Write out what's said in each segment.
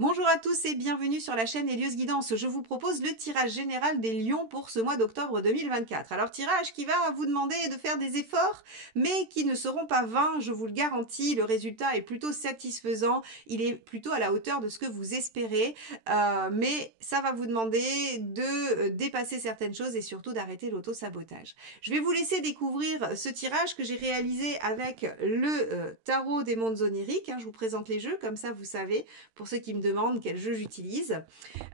Bonjour à tous et bienvenue sur la chaîne Hélios Guidance. Je vous propose le tirage général des lions pour ce mois d'octobre 2024. Alors tirage qui va vous demander de faire des efforts mais qui ne seront pas vains, je vous le garantis. Le résultat est plutôt satisfaisant, il est plutôt à la hauteur de ce que vous espérez. Mais ça va vous demander de dépasser certaines choses et surtout d'arrêter l'auto-sabotage. Je vais vous laisser découvrir ce tirage que j'ai réalisé avec le tarot des mondes oniriques. Je vous présente les jeux, comme ça vous savez, pour ceux qui me demandent quel jeu j'utilise.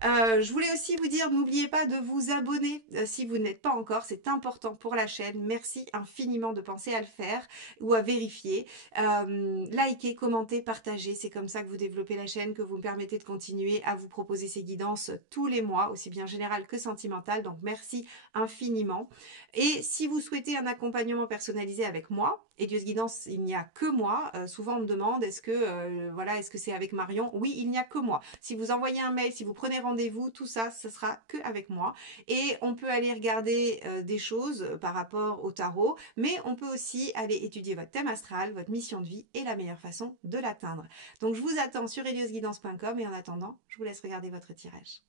Je voulais aussi vous dire, n'oubliez pas de vous abonner si vous n'êtes pas encore, c'est important pour la chaîne. Merci infiniment de penser à le faire ou à vérifier. Likez, commentez, partagez, c'est comme ça que vous développez la chaîne, que vous me permettez de continuer à vous proposer ces guidances tous les mois, aussi bien générales que sentimentales. Donc merci infiniment. Et si vous souhaitez un accompagnement personnalisé avec moi, Hélios Guidance, il n'y a que moi. Souvent on me demande est-ce que c'est avec Marion? Oui, il n'y a que moi. Si vous envoyez un mail, si vous prenez rendez-vous, tout ça, ce sera que avec moi. Et on peut aller regarder des choses par rapport au tarot, mais on peut aussi aller étudier votre thème astral, votre mission de vie et la meilleure façon de l'atteindre. Donc je vous attends sur heliosguidance.com et en attendant, je vous laisse regarder votre tirage.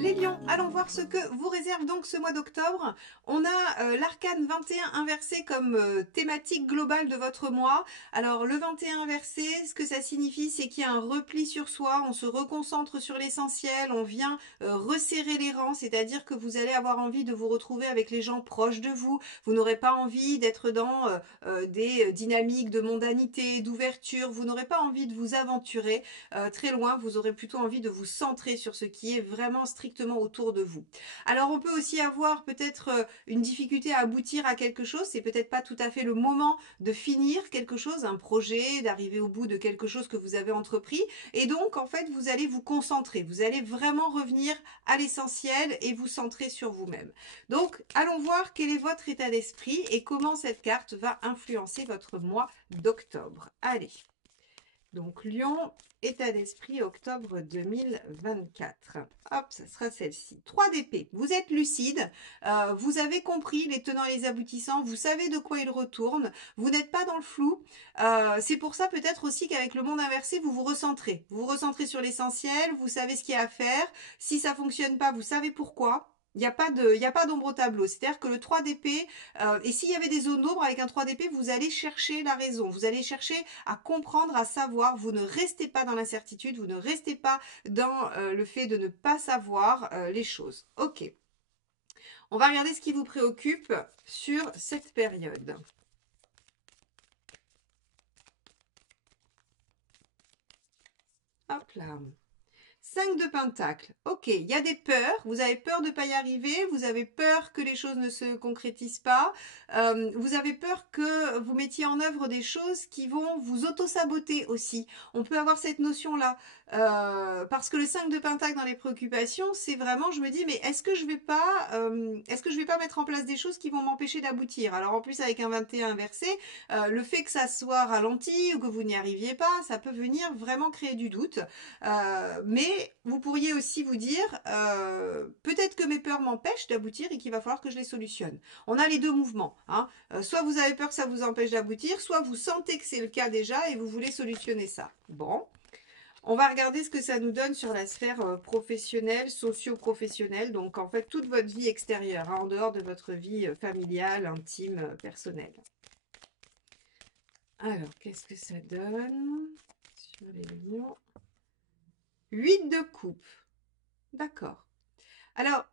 Les lions, allons voir ce que vous réserve donc ce mois d'octobre. On a l'arcane 21 inversé comme thématique globale de votre mois. Alors le 21 inversé, ce que ça signifie, c'est qu'il y a un repli sur soi, on se reconcentre sur l'essentiel, on vient resserrer les rangs, c'est-à-dire que vous allez avoir envie de vous retrouver avec les gens proches de vous. Vous n'aurez pas envie d'être dans des dynamiques de mondanité, d'ouverture, vous n'aurez pas envie de vous aventurer très loin, vous aurez plutôt envie de vous centrer sur ce qui est vraiment strictement autour de vous. Alors on peut aussi avoir peut-être une difficulté à aboutir à quelque chose, c'est peut-être pas tout à fait le moment de finir quelque chose, un projet, d'arriver au bout de quelque chose que vous avez entrepris, et donc en fait vous allez vous concentrer, vous allez vraiment revenir à l'essentiel et vous centrer sur vous-même. Donc allons voir quel est votre état d'esprit et comment cette carte va influencer votre mois d'octobre. Allez, donc Lion, état d'esprit octobre 2024. Hop, ça sera celle-ci. 3 d'épée. Vous êtes lucide, vous avez compris les tenants et les aboutissants, vous savez de quoi il retourne, vous n'êtes pas dans le flou. C'est pour ça peut-être aussi qu'avec le monde inversé, vous vous recentrez. Vous vous recentrez sur l'essentiel, vous savez ce qu'il y a à faire. Si ça fonctionne pas, vous savez pourquoi. Il n'y a pas d'ombre au tableau. C'est-à-dire que le 3 d'épée, et s'il y avait des zones d'ombre avec un 3 d'épée, vous allez chercher la raison. Vous allez chercher à comprendre, à savoir. Vous ne restez pas dans l'incertitude, vous ne restez pas dans le fait de ne pas savoir les choses. Ok. On va regarder ce qui vous préoccupe sur cette période. Hop là. 5 de pentacles. Ok, il y a des peurs. Vous avez peur de ne pas y arriver. Vous avez peur que les choses ne se concrétisent pas. Vous avez peur que vous mettiez en œuvre des choses qui vont vous auto-saboter aussi. On peut avoir cette notion-là. Parce que le 5 de pentacles dans les préoccupations, c'est vraiment, je me dis, mais est-ce que je vais pas mettre en place des choses qui vont m'empêcher d'aboutir? Alors en plus avec un 21 inversé, le fait que ça soit ralenti ou que vous n'y arriviez pas, ça peut venir vraiment créer du doute. Mais vous pourriez aussi vous dire, peut-être que mes peurs m'empêchent d'aboutir et qu'il va falloir que je les solutionne. On a les deux mouvements. Soit vous avez peur que ça vous empêche d'aboutir, soit vous sentez que c'est le cas déjà et vous voulez solutionner ça. Bon. On va regarder ce que ça nous donne sur la sphère professionnelle, socio-professionnelle, donc en fait toute votre vie extérieure, en dehors de votre vie familiale, intime, personnelle. Alors, qu'est-ce que ça donne sur les lions? 8 de coupe. D'accord. Alors,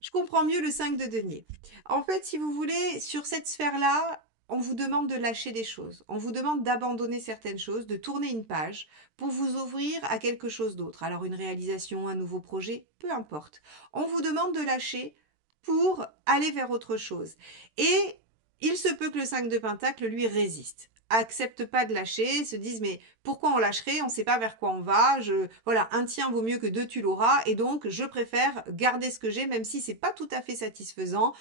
je comprends mieux le 5 de denier. En fait, si vous voulez, sur cette sphère-là, on vous demande de lâcher des choses. On vous demande d'abandonner certaines choses, de tourner une page pour vous ouvrir à quelque chose d'autre. Alors, une réalisation, un nouveau projet, peu importe. On vous demande de lâcher pour aller vers autre chose. Et il se peut que le 5 de Pentacle lui résiste. Accepte pas de lâcher, se disent mais pourquoi on lâcherait, on ne sait pas vers quoi on va, voilà, un tien vaut mieux que deux tu l'auras, et donc je préfère garder ce que j'ai, même si c'est pas tout à fait satisfaisant,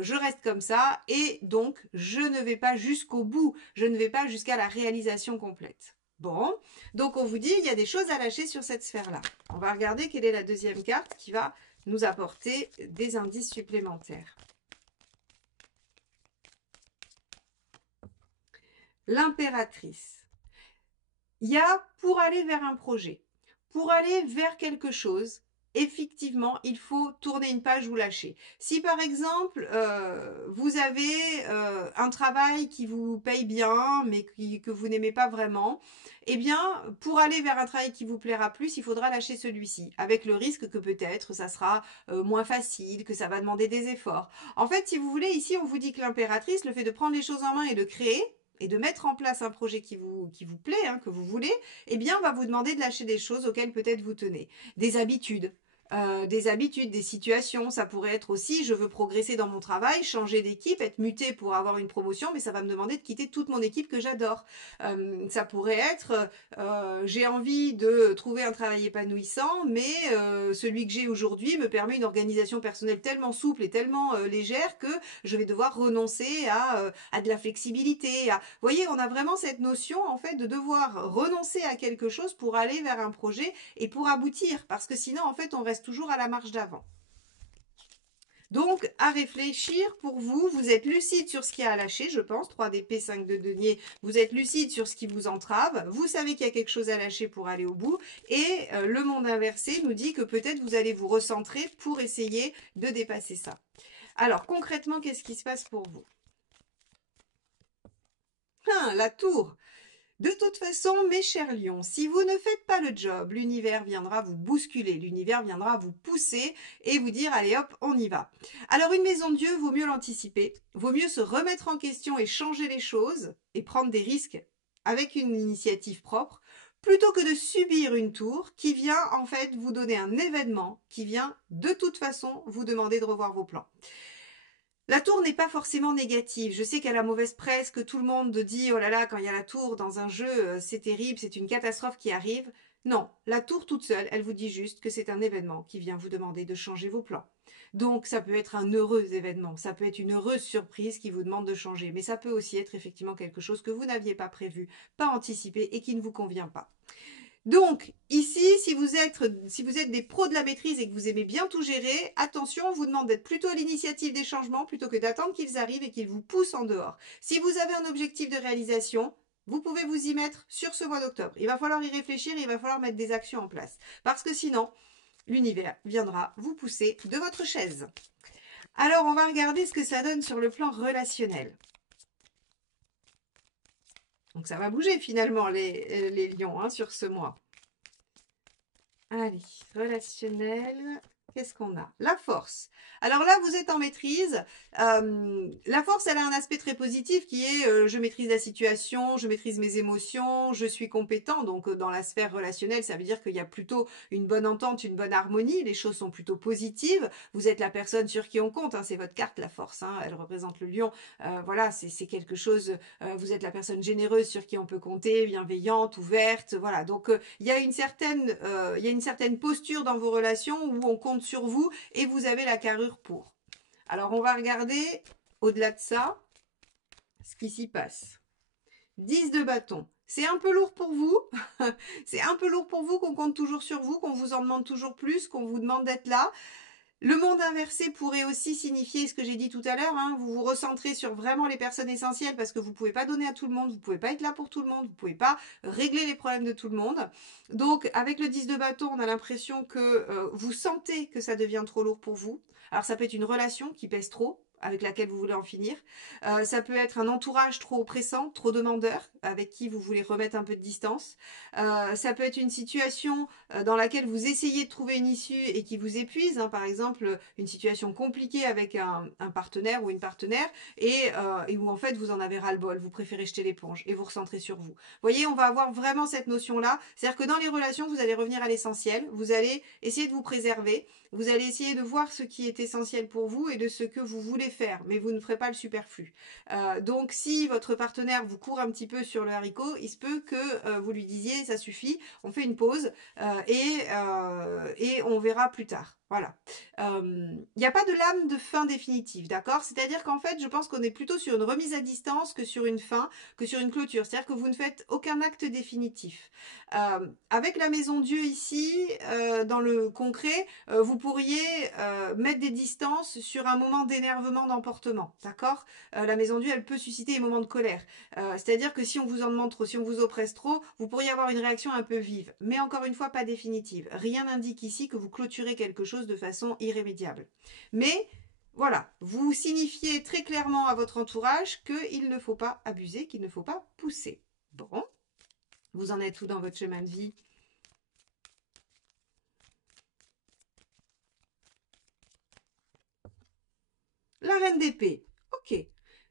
je reste comme ça, et donc je ne vais pas jusqu'au bout, je ne vais pas jusqu'à la réalisation complète. Bon, donc on vous dit, il y a des choses à lâcher sur cette sphère-là. On va regarder quelle est la deuxième carte qui va nous apporter des indices supplémentaires. L'impératrice. Il y a pour aller vers un projet, pour aller vers quelque chose, effectivement, il faut tourner une page ou lâcher. Si par exemple, vous avez un travail qui vous paye bien, mais que vous n'aimez pas vraiment, eh bien, pour aller vers un travail qui vous plaira plus, il faudra lâcher celui-ci, avec le risque que peut-être ça sera moins facile, que ça va demander des efforts. En fait, si vous voulez, ici, on vous dit que l'impératrice, le fait de prendre les choses en main et de créer, et de mettre en place un projet qui vous plaît, hein, que vous voulez, eh bien, on va vous demander de lâcher des choses auxquelles peut-être vous tenez. Des habitudes, des situations. Ça pourrait être aussi, je veux progresser dans mon travail, changer d'équipe, être muté pour avoir une promotion, mais ça va me demander de quitter toute mon équipe que j'adore. Ça pourrait être, j'ai envie de trouver un travail épanouissant, mais celui que j'ai aujourd'hui me permet une organisation personnelle tellement souple et tellement légère que je vais devoir renoncer à de la flexibilité. Vous voyez, on a vraiment cette notion en fait de devoir renoncer à quelque chose pour aller vers un projet et pour aboutir, parce que sinon en fait on reste toujours à la marche d'avant. Donc, à réfléchir pour vous, vous êtes lucide sur ce qu'il y a à lâcher, je pense, 3 d'épée, 5 de denier, vous êtes lucide sur ce qui vous entrave, vous savez qu'il y a quelque chose à lâcher pour aller au bout, et le monde inversé nous dit que peut-être vous allez vous recentrer pour essayer de dépasser ça. Alors, concrètement, qu'est-ce qui se passe pour vous? La tour. De toute façon, mes chers lions, si vous ne faites pas le job, l'univers viendra vous bousculer, l'univers viendra vous pousser et vous dire allez hop, on y va. Alors une maison de Dieu, vaut mieux l'anticiper, vaut mieux se remettre en question et changer les choses et prendre des risques avec une initiative propre, plutôt que de subir une tour qui vient en fait vous donner un événement qui vient de toute façon vous demander de revoir vos plans. La tour n'est pas forcément négative. Je sais qu'à la mauvaise presse, que tout le monde dit « Oh là là, quand il y a la tour dans un jeu, c'est terrible, c'est une catastrophe qui arrive ». Non, la tour toute seule, elle vous dit juste que c'est un événement qui vient vous demander de changer vos plans. Donc ça peut être un heureux événement, ça peut être une heureuse surprise qui vous demande de changer, mais ça peut aussi être effectivement quelque chose que vous n'aviez pas prévu, pas anticipé et qui ne vous convient pas. Donc, ici, si vous êtes des pros de la maîtrise et que vous aimez bien tout gérer, attention, on vous demande d'être plutôt à l'initiative des changements plutôt que d'attendre qu'ils arrivent et qu'ils vous poussent en dehors. Si vous avez un objectif de réalisation, vous pouvez vous y mettre sur ce mois d'octobre. Il va falloir y réfléchir, il va falloir mettre des actions en place. Parce que sinon, l'univers viendra vous pousser de votre chaise. Alors, on va regarder ce que ça donne sur le plan relationnel. Donc ça va bouger finalement les lions hein, sur ce mois. Allez, relationnel, qu'est-ce qu'on a? La force. Alors là, vous êtes en maîtrise. La force, elle a un aspect très positif qui est je maîtrise la situation, je maîtrise mes émotions, je suis compétent. Donc dans la sphère relationnelle, ça veut dire qu'il y a plutôt une bonne entente, une bonne harmonie. Les choses sont plutôt positives. Vous êtes la personne sur qui on compte. Hein, c'est votre carte, la force. Hein, elle représente le lion. Voilà, c'est quelque chose. Vous êtes la personne généreuse sur qui on peut compter, bienveillante, ouverte. Voilà. Donc il y a une certaine posture dans vos relations où on compte sur vous et vous avez la carrure pour. Alors, on va regarder au-delà de ça ce qui s'y passe. 10 de bâton. C'est un peu lourd pour vous. C'est un peu lourd pour vous qu'on compte toujours sur vous, qu'on vous en demande toujours plus, qu'on vous demande d'être là. Le monde inversé pourrait aussi signifier ce que j'ai dit tout à l'heure. Hein, vous vous recentrez sur vraiment les personnes essentielles parce que vous ne pouvez pas donner à tout le monde, vous ne pouvez pas être là pour tout le monde, vous ne pouvez pas régler les problèmes de tout le monde. Donc, avec le 10 de bâton, on a l'impression que vous sentez que ça devient trop lourd pour vous. Alors, ça peut être une relation qui pèse trop, avec laquelle vous voulez en finir. Ça peut être un entourage trop oppressant, trop demandeur, avec qui vous voulez remettre un peu de distance. Ça peut être une situation dans laquelle vous essayez de trouver une issue et qui vous épuise. Hein, par exemple, une situation compliquée avec un partenaire ou une partenaire et où en fait vous en avez ras-le-bol. Vous préférez jeter l'éponge et vous recentrez sur vous. Vous voyez, on va avoir vraiment cette notion-là. C'est-à-dire que dans les relations, vous allez revenir à l'essentiel. Vous allez essayer de vous préserver. Vous allez essayer de voir ce qui est essentiel pour vous et de ce que vous voulez faire, mais vous ne ferez pas le superflu. Donc si votre partenaire vous court un petit peu sur le haricot, il se peut que vous lui disiez ça suffit, on fait une pause et on verra plus tard. Voilà. Il n'y a pas de lame de fin définitive, d'accord? C'est-à-dire qu'en fait, je pense qu'on est plutôt sur une remise à distance que sur une fin, que sur une clôture. C'est-à-dire que vous ne faites aucun acte définitif. Avec la maison Dieu ici, dans le concret, vous pourriez mettre des distances sur un moment d'énervement, d'emportement, d'accord? La maison Dieu, elle peut susciter des moments de colère. C'est-à-dire que si on vous en demande trop, si on vous oppresse trop, vous pourriez avoir une réaction un peu vive. Mais encore une fois, pas définitive. Rien n'indique ici que vous clôturez quelque chose de façon irrémédiable. Mais voilà, vous signifiez très clairement à votre entourage qu'il ne faut pas abuser, qu'il ne faut pas pousser. Bon, vous en êtes où dans votre chemin de vie? La reine d'épée. Ok.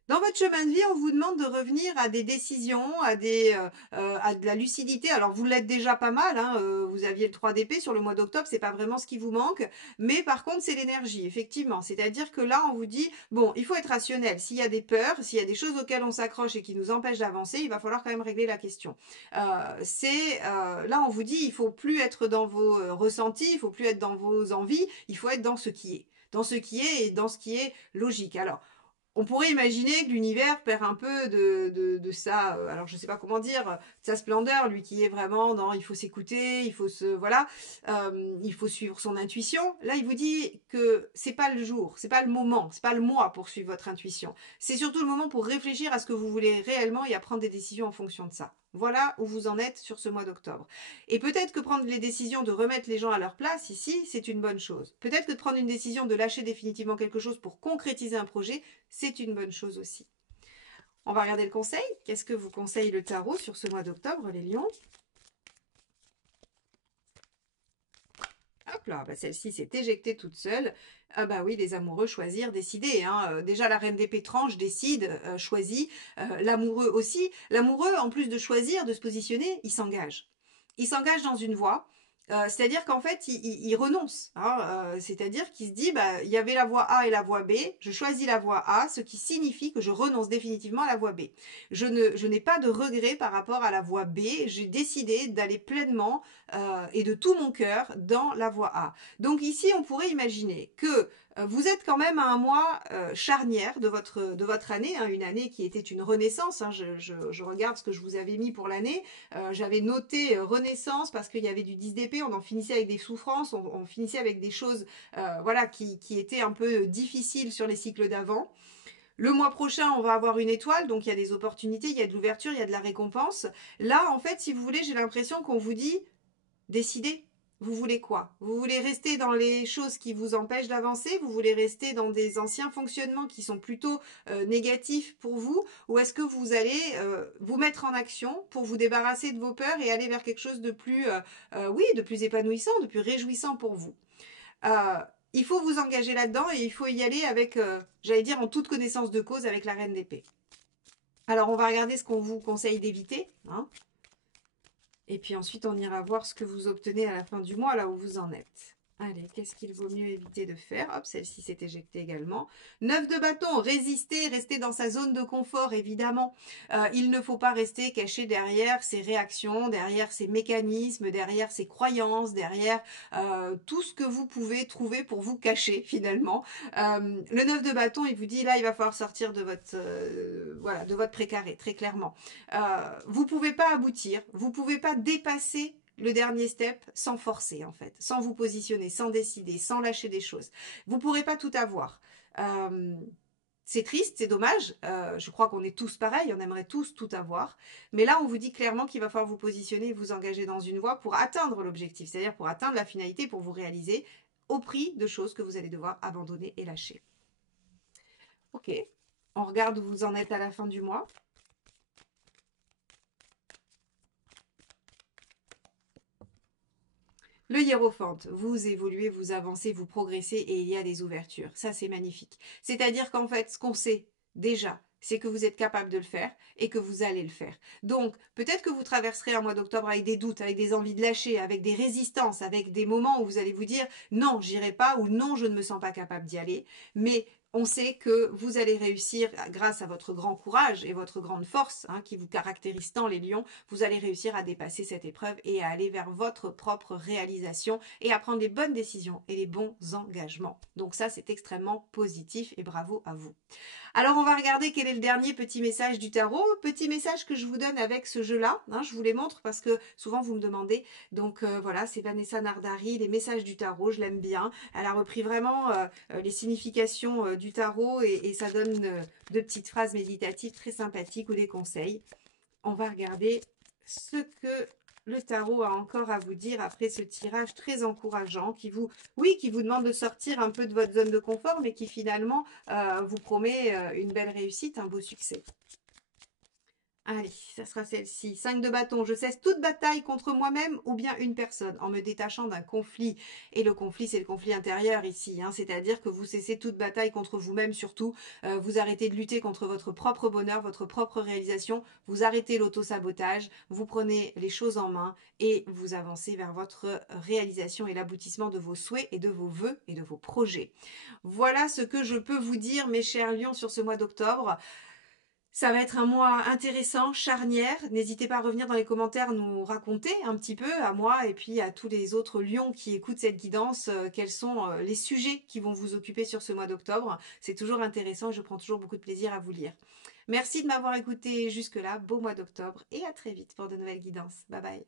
Dans votre chemin de vie, on vous demande de revenir à des décisions, à de la lucidité. Alors vous l'êtes déjà pas mal, hein, vous aviez le 3 d'épée sur le mois d'octobre, c'est pas vraiment ce qui vous manque, mais par contre c'est l'énergie, effectivement. C'est-à-dire que là on vous dit, bon, il faut être rationnel. S'il y a des peurs, s'il y a des choses auxquelles on s'accroche et qui nous empêchent d'avancer, il va falloir quand même régler la question. Là on vous dit, il faut plus être dans vos ressentis, il faut plus être dans vos envies, il faut être dans ce qui est. Dans ce qui est et dans ce qui est logique. Alors, on pourrait imaginer que l'univers perd un peu de sa, alors je sais pas comment dire, de sa splendeur, lui qui est vraiment dans il faut s'écouter, il faut voilà, il faut suivre son intuition. Là, il vous dit que c'est pas le jour, c'est pas le moment, c'est pas le mois pour suivre votre intuition. C'est surtout le moment pour réfléchir à ce que vous voulez réellement et à prendre des décisions en fonction de ça. Voilà où vous en êtes sur ce mois d'octobre. Et peut-être que prendre les décisions de remettre les gens à leur place ici, c'est une bonne chose. Peut-être que de prendre une décision de lâcher définitivement quelque chose pour concrétiser un projet, c'est une bonne chose aussi. On va regarder le conseil. Qu'est-ce que vous conseille le tarot sur ce mois d'octobre, les lions? Hop là, bah celle-ci s'est éjectée toute seule. Ah bah oui, les amoureux choisir, décider. Hein. Déjà, la reine d'épée tranche, décide, choisit. L'amoureux aussi. L'amoureux, en plus de choisir, de se positionner, il s'engage. Il s'engage dans une voie. C'est-à-dire qu'en fait, il renonce. Hein. C'est-à-dire qu'il se dit, bah, il y avait la voie A et la voie B, je choisis la voie A, ce qui signifie que je renonce définitivement à la voie B. Je n'ai pas de regret par rapport à la voie B, j'ai décidé d'aller pleinement et de tout mon cœur dans la voie A. Donc ici, on pourrait imaginer que vous êtes quand même à un mois charnière de votre année, hein, une année qui était une renaissance. Hein, je regarde ce que je vous avais mis pour l'année. J'avais noté renaissance parce qu'il y avait du 10 d'épée, on en finissait avec des souffrances, on finissait avec des choses voilà, qui étaient un peu difficiles sur les cycles d'avant. Le mois prochain, on va avoir une étoile, donc il y a des opportunités, il y a de l'ouverture, il y a de la récompense. Là, en fait, si vous voulez, j'ai l'impression qu'on vous dit, décidez. Vous voulez quoi? Vous voulez rester dans les choses qui vous empêchent d'avancer? Vous voulez rester dans des anciens fonctionnements qui sont plutôt négatifs pour vous? Ou est-ce que vous allez vous mettre en action pour vous débarrasser de vos peurs et aller vers quelque chose de plus, oui, de plus épanouissant, de plus réjouissant pour vous? Euh, il faut vous engager là-dedans et il faut y aller avec, j'allais dire, en toute connaissance de cause avec la reine d'épée. Alors, on va regarder ce qu'on vous conseille d'éviter. Hein. Et puis ensuite, on ira voir ce que vous obtenez à la fin du mois, là où vous en êtes. Allez, qu'est-ce qu'il vaut mieux éviter de faire? Hop, celle-ci s'est éjectée également. 9 de bâton, résister, rester dans sa zone de confort, évidemment. Il ne faut pas rester caché derrière ses réactions, derrière ses mécanismes, derrière ses croyances, derrière tout ce que vous pouvez trouver pour vous cacher, finalement. Le 9 de bâton, il vous dit, là, il va falloir sortir de votre, voilà, de votre précaré, très clairement. Vous ne pouvez pas aboutir, vous ne pouvez pas dépasser le dernier step sans forcer en fait, sans vous positionner, sans décider, sans lâcher des choses. Vous ne pourrez pas tout avoir. C'est triste, c'est dommage. Je crois qu'on est tous pareils, on aimerait tous tout avoir. Mais là, on vous dit clairement qu'il va falloir vous positionner et vous engager dans une voie pour atteindre l'objectif, c'est-à-dire pour atteindre la finalité, pour vous réaliser au prix de choses que vous allez devoir abandonner et lâcher. Ok, on regarde où vous en êtes à la fin du mois. Le hiérophante, vous évoluez, vous avancez, vous progressez et il y a des ouvertures. Ça, c'est magnifique. C'est-à-dire qu'en fait, ce qu'on sait déjà, c'est que vous êtes capable de le faire et que vous allez le faire. Donc, peut-être que vous traverserez un mois d'octobre avec des doutes, avec des envies de lâcher, avec des résistances, avec des moments où vous allez vous dire « non, j'irai pas » ou « non, je ne me sens pas capable d'y aller ». Mais on sait que vous allez réussir grâce à votre grand courage et votre grande force qui vous caractérise tant les lions, vous allez réussir à dépasser cette épreuve et à aller vers votre propre réalisation et à prendre les bonnes décisions et les bons engagements. Donc ça, c'est extrêmement positif et bravo à vous. Alors on va regarder quel est le dernier petit message du tarot, petit message que je vous donne avec ce jeu-là, je vous les montre parce que souvent vous me demandez, donc voilà, c'est Vanessa Nardari, les messages du tarot, je l'aime bien, elle a repris vraiment les significations du tarot et ça donne de petites phrases méditatives très sympathiques ou des conseils. On va regarder ce que le tarot a encore à vous dire après ce tirage très encourageant qui vous, oui, qui vous demande de sortir un peu de votre zone de confort, mais qui finalement vous promet une belle réussite, un beau succès. Allez, ça sera celle-ci. 5 de bâton. Je cesse toute bataille contre moi-même ou bien une personne en me détachant d'un conflit. Et le conflit, c'est le conflit intérieur ici. C'est-à-dire que vous cessez toute bataille contre vous-même surtout. Vous arrêtez de lutter contre votre propre bonheur, votre propre réalisation. Vous arrêtez l'auto-sabotage. Vous prenez les choses en main et vous avancez vers votre réalisation et l'aboutissement de vos souhaits et de vos vœux et de vos projets. Voilà ce que je peux vous dire, mes chers lions, sur ce mois d'octobre. Ça va être un mois intéressant, charnière. N'hésitez pas à revenir dans les commentaires, nous raconter un petit peu, à moi et puis à tous les autres lions qui écoutent cette guidance, quels sont les sujets qui vont vous occuper sur ce mois d'octobre. C'est toujours intéressant et je prends toujours beaucoup de plaisir à vous lire. Merci de m'avoir écouté jusque-là. Beau mois d'octobre et à très vite pour de nouvelles guidances. Bye bye.